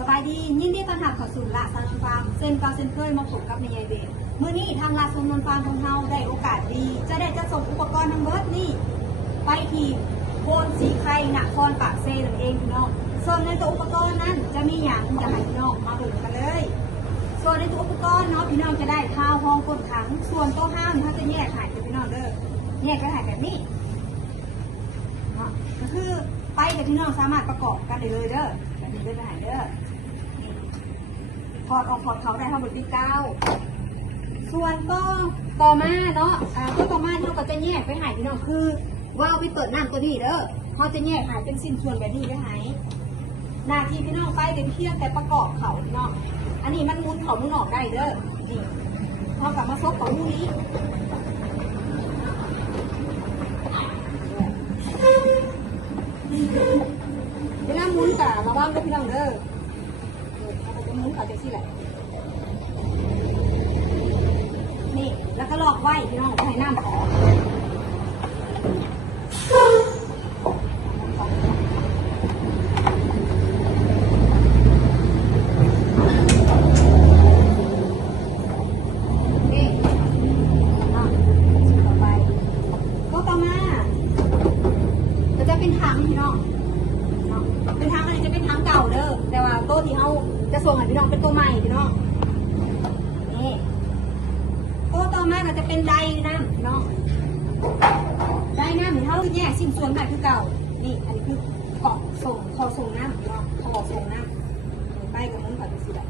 สบายดียินดีต้อนรับเข้าสู่ละสานนฟาร์มเส้นเก่าเส้นเคยมาพบกับแม่ยายเบนเมื่อนี้ทางละสานนฟาร์มของเราได้โอกาสดีจะส่งอุปกรณ์ทั้งเบิดนี่ไปที่โพนสีไข่นครปากเซนั่นเองพี่น้องส่วนในตัวอุปกรณ์นั้นจะมีอย่างจะให้พี่น้องมาดูกันเลยส่วนในตัวอุปกรณ์เนาะพี่น้องจะได้ข้าวห้องก้นถังส่วนโต๊ะห้ามเขาจะแยกขายกับพี่น้องเด้อแยกก็ขายแบบนี้ก็คือไปกับพี่น้องสามารถประกอบกันได้เลยเด้อแบบนี้เด้อขายเด้อถอดออกถอดเขาได้ทั้งหมดที่ส่วนก็ต่อมาเนาะก็ต่อมาเราก็จะแยกไปหายพี่น้องคือว่าเอาไปเปิดน้ำตัวนี้เด้อเขาจะแยกหายเป็นสิ้นส่วนแบบนี้ไปหายหน้าที่พี่น้องไปเป็นเพียงแต่ประกอบเขาพี่น้องอันนี้มันมุนเขามุนออกได้เด้อนี่เขากลับมาซบของมูนี้เวลามุนกับระวังด้วยพี่น้องเด้อมุนเขาจะสิแหละนี่แล้วก็ลอกไว้พี่น้องให้น้ำออกนี่ต่อไปก็ต่อมาก็จะเป็นถังพี่น้องเป็นถังอะไรจะเป็นถังเก่าเด้อแต่ว่าโต๊ะที่เขาจะส่งให้พี่น้องเป็นตัวใหม่พี่น้องนี่โต๊ะต่อมาก็จะเป็นไดน้ำพี่น้องไดน้ำที่เขาแยกชิ้นส่วนแบบคือเก่านี่อันนี้คือเกาะส่งคอส่งน้ำพี่น้องคอส่งน้ำไปกับมันก่อนดูสิแบบ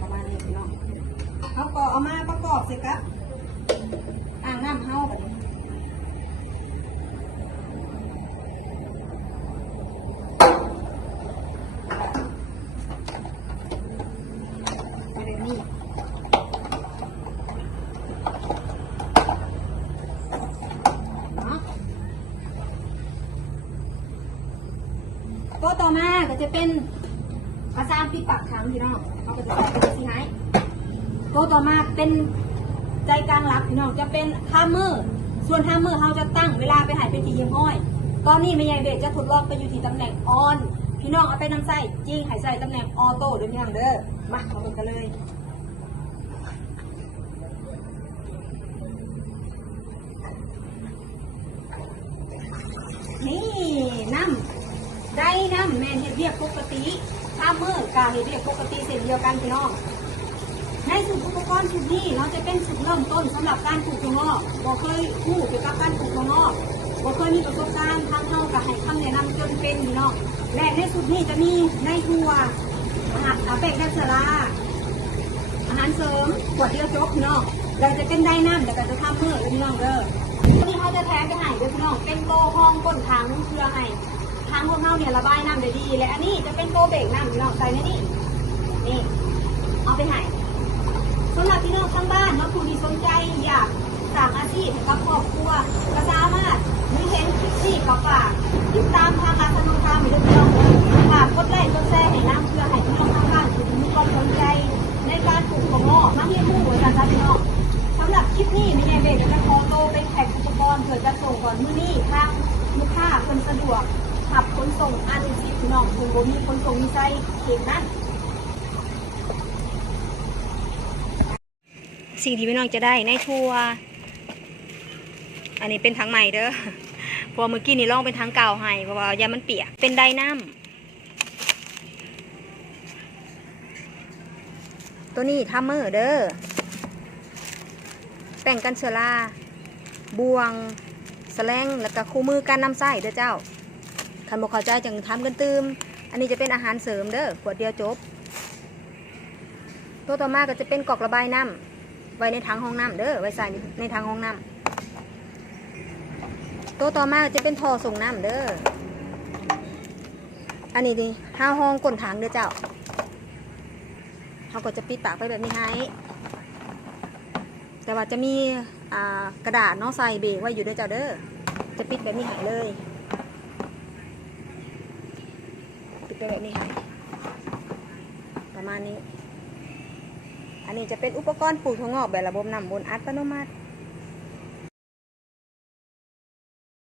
ประมาณนี้พี่น้องเขาก็เอามาประกอบสิครับอ่างน้ำเฮาแบบนี้แบบนี้เนาะก็ต่อมาก็จะเป็นกระซามปิดปากถังพี่น้องเขาก็จะใส่ไปที่ไหนตัวต่อมาเป็นใจกลางหลักพี่น้องจะเป็นท่ามือส่วนท่ามือเขาจะตั้งเวลาไปหายเป็นทีเยี่ยมห้อยตอนนี้แม่ยายเบสจะทดลองไปอยู่ที่ตำแหน่งออนพี่น้องเอาไปนำใส่จริงหายใส่ตำแหน่งออโต้ด้วยพี่น้องเด้อมาดูกันเลยนี่น้ำได้น้ำแมนเฮ็ดเรียกปกติท่ามือกาเฮ็ดเรียกปกติเสร็จเดียวกันพี่น้องในสูตรอุปกรณ์ชุดนี้เราจะเป็นสูตรเริ่มต้นสำหรับการปลูกถั่วงอกบ่เคยพูดเกี่ยวกับการปลูกถั่วงอกบ่เคยมีประสบการณ์ทางเท่ากับให้คำแนะนำจนเป็นพี่น้องและในสูตรนี้จะมีในถั่วอาหารแป้งกัญชาอาหารเสริมขวดเดียวจบพี่น้องเราจะเป็นได้น้ำแต่ก็จะทำเมื่อพี่น้องเด้อวันนี้เขาจะแถมไปให้เด้อพี่น้องเป็นโตห้องก้นถังเพื่อให้ทางพวกเขาเนี่ยระบายน้ำได้ดีและอันนี้จะเป็นโตเบรกน้ำพี่น้องใส่ในนี้นี่เอาไปให้สำหรับพี่น้องทั้งบ้านน้องผู้ที่สนใจอยากสร้างอาชีพกับครอบครัวก็สามารถมีเห็นคลิปนี้ก็ฝากติดตามทางการสนับสนุนให้พี่น้องฝากกดไลค์กดแชร์ให้น้ำเพื่อให้พี่น้องทั้งบ้านมีความสนใจในการปลูกถั่วงอกมาเรียนรู้กันนะพี่น้องสำหรับคลิปนี้ในเบสจะขอโตเป็นแพ็คอุปกรณ์เพื่อจะส่งก่อนมื้อนี้ทางลูกค้าคนสะดวกขับขนส่งอันซีพี่น้องคุณบ่มีขนส่งมีใจเห็นนั้นสิ่งที่พี่น้องจะได้ในทัวร์อันนี้เป็นถังใหม่เด้อเพราะเมื่อกี้นี่ลองเป็นถังเก่าให้เพราะว่ายามันเปียกเป็นไดน้ำตัวนี้ทัมเมอร์เด้อแป้งกันเชื้อราบวงแสลงแล้วก็คู่มือการนำไส้เด้อเจ้าคันบอกเข้าใจจังทำกันตืมอันนี้จะเป็นอาหารเสริมเด้อขวดเดียวจบตัวต่อมาก็จะเป็นกรอกระบายน้ำไว้ในถังห้องน้ำเด้อไว้ใส่ในถังห้องน้ำตัวต่อมาจะเป็นท่อส่งน้ำเด้ออันนี้ดิห้าห้องก้นถังเด้อเจ้าเขาก็จะปิดปากไปแบบนี้ให้แต่ว่าจะมีกระดาษเนาะใส่เบรกไว้อยู่เด้อเจ้าเด้อจะปิดแบบนี้ให้เลยปิดไปแบบนี้ให้ประมาณนี้ อันนี้จะเป็นอุปกรณ์ปลูกถั่วงอกแบบระบบน้ำบนอัตโนมัติ